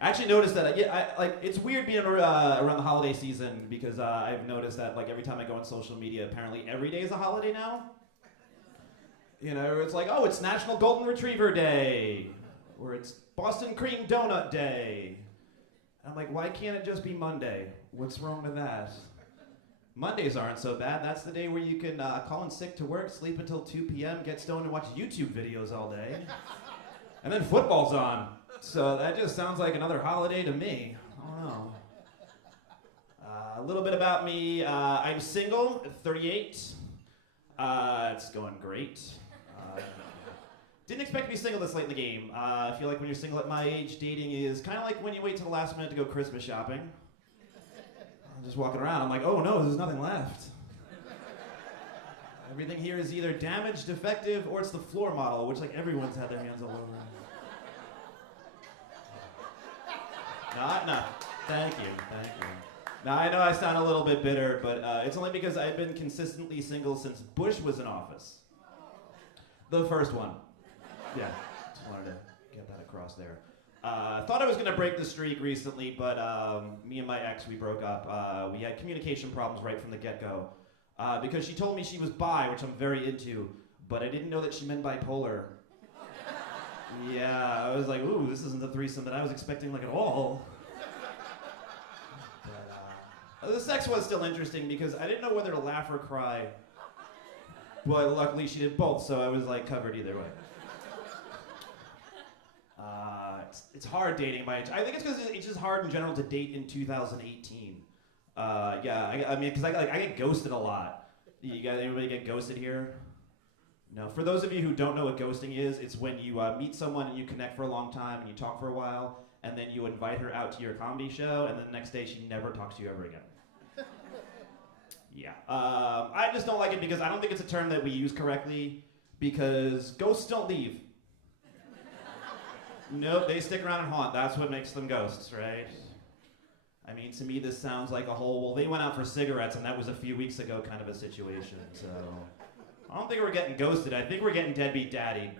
I actually noticed that. It's weird being around the holiday season because I've noticed that like every time I go on social media, apparently every day is a holiday now. You know, it's like, oh, it's National Golden Retriever Day, or it's Boston Cream Donut Day. I'm like, why can't it just be Monday? What's wrong with that? Mondays aren't so bad. That's the day where you can call in sick to work, sleep until 2 p.m., get stoned, and watch YouTube videos all day. And then football's on. So that just sounds like another holiday to me. I don't know. A little bit about me. I'm single, 38. It's going great. Didn't expect to be single this late in the game. I feel like when you're single at my age, dating is kind of like when you wait till the last minute to go Christmas shopping. I'm just walking around, I'm like, oh no, there's nothing left. Everything here is either damaged, defective, or it's the floor model, which like everyone's had their hands all over. No, thank you. Now I know I sound a little bit bitter, but it's only because I've been consistently single since Bush was in office. The first one. Yeah, just wanted to get that across there. Thought I was gonna break the streak recently, but me and my ex, we broke up. We had communication problems right from the get-go. Because she told me she was bi, which I'm very into, but I didn't know that she meant bipolar. Yeah, I was like, ooh, this isn't the threesome that I was expecting like at all. But, the sex was still interesting because I didn't know whether to laugh or cry. But luckily she did both, so I was like covered either way. It's hard dating my age. I think it's because it's just hard in general to date in 2018. I mean, because I get ghosted a lot. You guys, anybody get ghosted here? No. For those of you who don't know what ghosting is, it's when you meet someone and you connect for a long time and you talk for a while, and then you invite her out to your comedy show, and then the next day she never talks to you ever again. Yeah. I just don't like it because I don't think it's a term that we use correctly, because ghosts don't leave. Nope, they stick around and haunt. That's what makes them ghosts, right? I mean, to me, this sounds like a whole, well, they went out for cigarettes, and that was a few weeks ago kind of a situation, so. I don't think we're getting ghosted. I think we're getting deadbeat daddy.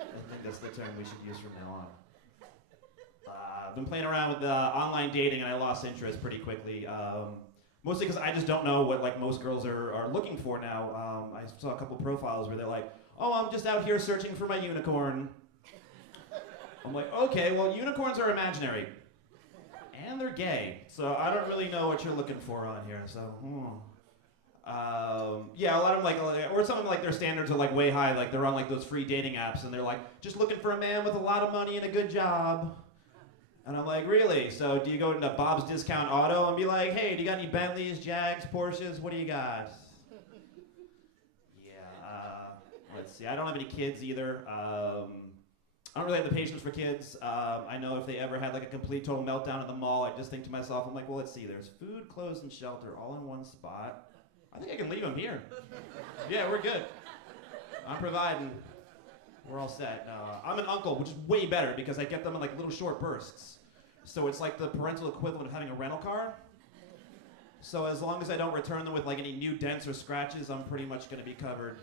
I think that's the term we should use from now on. I've been playing around with online dating, and I lost interest pretty quickly. Mostly because I just don't know what like most girls are looking for now. I saw a couple profiles where they're like, oh, I'm just out here searching for my unicorn. I'm like, okay, well, unicorns are imaginary. And they're gay, so I don't really know what you're looking for on here, so. Yeah, a lot of them like, or some of them like their standards are like way high, like they're on like those free dating apps, and they're like, just looking for a man with a lot of money and a good job. And I'm like, really? So do you go into Bob's Discount Auto and be like, hey, do you got any Bentleys, Jags, Porsches? What do you got? Yeah, let's see. I don't have any kids either. I don't really have the patience for kids. I know if they ever had like a complete total meltdown at the mall, I just think to myself, I'm like, well, let's see. There's food, clothes, and shelter all in one spot. I think I can leave them here. Yeah, we're good. I'm providing. We're all set. I'm an uncle, which is way better because I get them in like little short bursts. So it's like the parental equivalent of having a rental car. So as long as I don't return them with like any new dents or scratches, I'm pretty much going to be covered.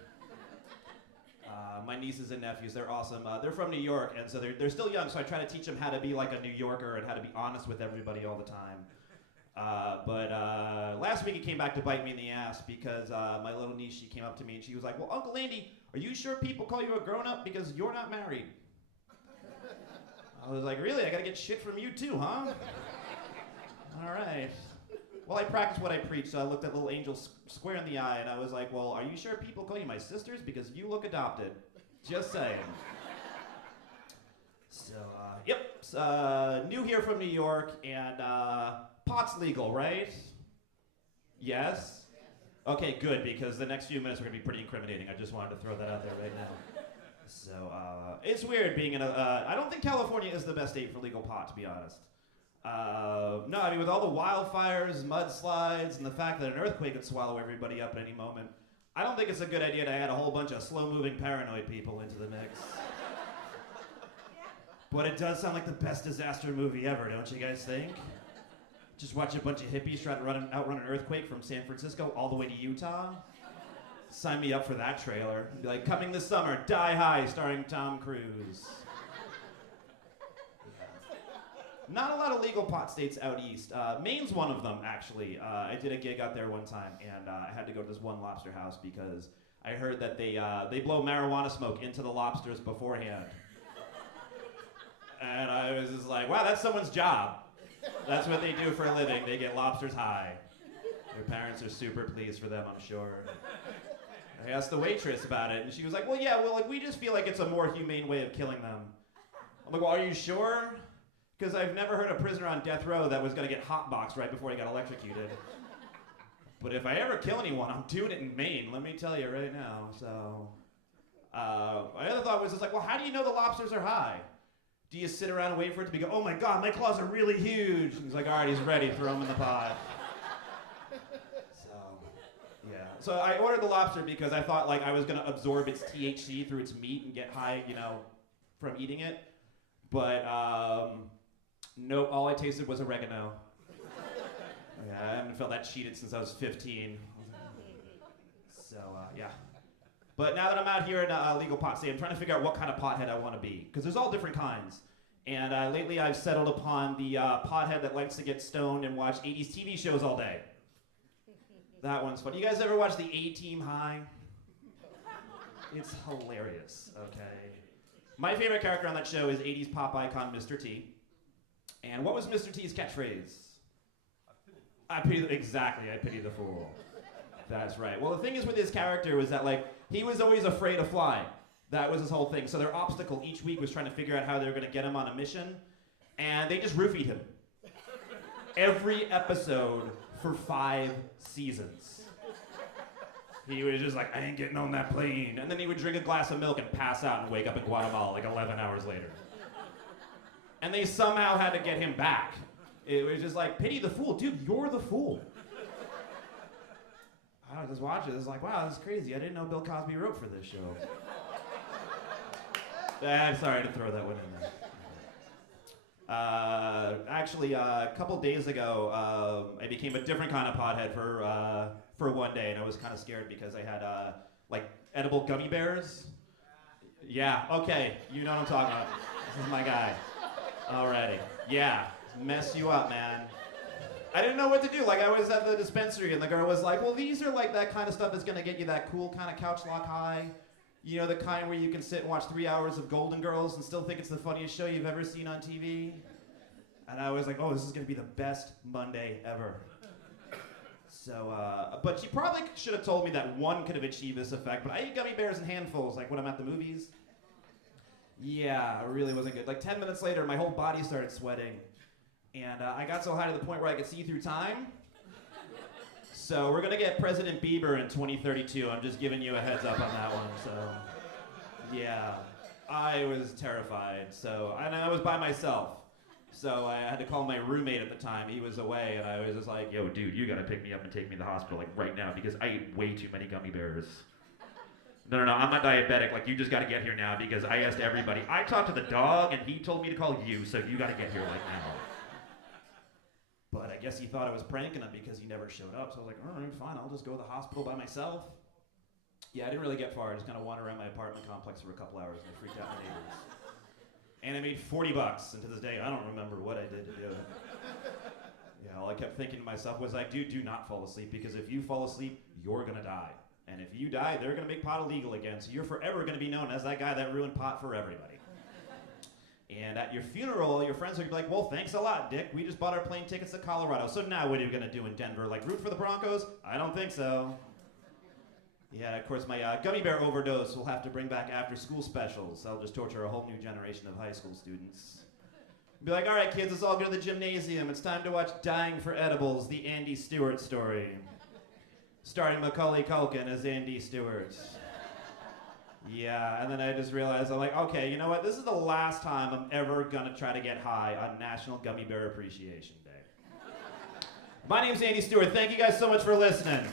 My nieces and nephews, they're awesome. They're from New York, and so they're still young, so I try to teach them how to be like a New Yorker and how to be honest with everybody all the time. But last week it came back to bite me in the ass because my little niece, she came up to me and she was like, well, Uncle Andy, are you sure people call you a grown-up because you're not married? I was like, really? I gotta get shit from you too, huh? All right. Well, I practice what I preach, so I looked at little Angel square in the eye and I was like, well, are you sure people call you my sisters because you look adopted? Just saying. So, yep, new here from New York, and pot's legal, right? Yes? Okay, good, because the next few minutes are going to be pretty incriminating. I just wanted to throw that out there right now. So, it's weird being in a, I don't think California is the best state for legal pot, to be honest. No, I mean, with all the wildfires, mudslides, and the fact that an earthquake could swallow everybody up at any moment, I don't think it's a good idea to add a whole bunch of slow-moving paranoid people into the mix. But it does sound like the best disaster movie ever, don't you guys think? Just watch a bunch of hippies try to outrun an earthquake from San Francisco all the way to Utah. Sign me up for that trailer. Be like, coming this summer, Die High, starring Tom Cruise. Not a lot of legal pot states out east. Maine's one of them, actually. I did a gig out there one time, and I had to go to this one lobster house because I heard that they blow marijuana smoke into the lobsters beforehand. And I was just like, wow, that's someone's job. That's what they do for a living. They get lobsters high. Their parents are super pleased for them, I'm sure. I asked the waitress about it, and she was like, well, yeah, like, we just feel like it's a more humane way of killing them. I'm like, well, are you sure? Because I've never heard a prisoner on death row that was going to get hotboxed right before he got electrocuted. But if I ever kill anyone, I'm doing it in Maine, let me tell you right now. So, my other thought was just like, well, how do you know the lobsters are high? Do you sit around and wait for it to be go, oh my God, my claws are really huge? And he's like, all right, he's ready, throw him in the pot. Yeah. So I ordered the lobster because I thought like I was gonna absorb its THC through its meat and get high, from eating it. But nope, all I tasted was oregano. Yeah, I haven't felt that cheated since I was 15. So yeah. But now that I'm out here in legal pot state, I'm trying to figure out what kind of pothead I want to be, because there's all different kinds. And lately I've settled upon the pothead that likes to get stoned and watch 80s TV shows all day. That one's fun. You guys ever watch the A-Team High? It's hilarious, okay? My favorite character on that show is 80s pop icon Mr. T. And what was Mr. T's catchphrase? I pity the fool. That's right. Well, the thing is with his character was that, like, he was always afraid to fly. That was his whole thing. So their obstacle each week was trying to figure out how they were going to get him on a mission. And they just roofied him. Every episode for 5 seasons. He was just like, I ain't getting on that plane. And then he would drink a glass of milk and pass out and wake up in Guatemala like 11 hours later. And they somehow had to get him back. It was just like, pity the fool. Dude, you're the fool. I was just watching it. It's like, wow, this is crazy. I didn't know Bill Cosby wrote for this show. I'm sorry to throw that one in there. Actually, a couple days ago, I became a different kind of pothead for one day, and I was kind of scared because I had like edible gummy bears. Yeah, okay, you know what I'm talking about. This is my guy. Already. Yeah, mess you up, man. I didn't know what to do. Like, I was at the dispensary, and the girl was like, well, these are like that kind of stuff that's gonna get you that cool kind of couch lock high. You know, the kind where you can sit and watch 3 hours of Golden Girls and still think it's the funniest show you've ever seen on TV. And I was like, oh, this is gonna be the best Monday ever. So, but she probably should have told me that one could have achieved this effect, but I eat gummy bears in handfuls, like when I'm at the movies. Yeah, it really wasn't good. Like 10 minutes later, my whole body started sweating. And I got so high to the point where I could see through time. So we're gonna get President Bieber in 2032. I'm just giving you a heads up on that one. So, yeah, I was terrified. So, and I was by myself. So I had to call my roommate at the time. He was away, and I was just like, yo, dude, you gotta pick me up and take me to the hospital, like, right now, because I ate way too many gummy bears. No, I'm not diabetic. Like, you just gotta get here now, because I asked everybody. I talked to the dog, and he told me to call you, so you gotta get here like now. But I guess he thought I was pranking him because he never showed up. So I was like, all right, fine, I'll just go to the hospital by myself. Yeah, I didn't really get far. I just kind of wandered around my apartment complex for a couple hours, and I freaked out my neighbors. And I made $40, and to this day, I don't remember what I did to do it. Yeah, all I kept thinking to myself was like, dude, do not fall asleep, because if you fall asleep, you're gonna die. And if you die, they're gonna make pot illegal again, so you're forever gonna be known as that guy that ruined pot for everybody. And at your funeral, your friends are gonna be like, well, thanks a lot, Dick. We just bought our plane tickets to Colorado, so now what are you gonna do in Denver? Like, root for the Broncos? I don't think so. Yeah, of course, my gummy bear overdose will have to bring back after-school specials. I'll just torture a whole new generation of high school students. Be like, all right, kids, let's all go to the gymnasium. It's time to watch Dying for Edibles, the Andy Stewart story. Starring Macaulay Culkin as Andy Stewart. Yeah, and then I just realized, I'm like, okay, you know what? This is the last time I'm ever gonna try to get high on National Gummy Bear Appreciation Day. My name's Andy Stewart. Thank you guys so much for listening.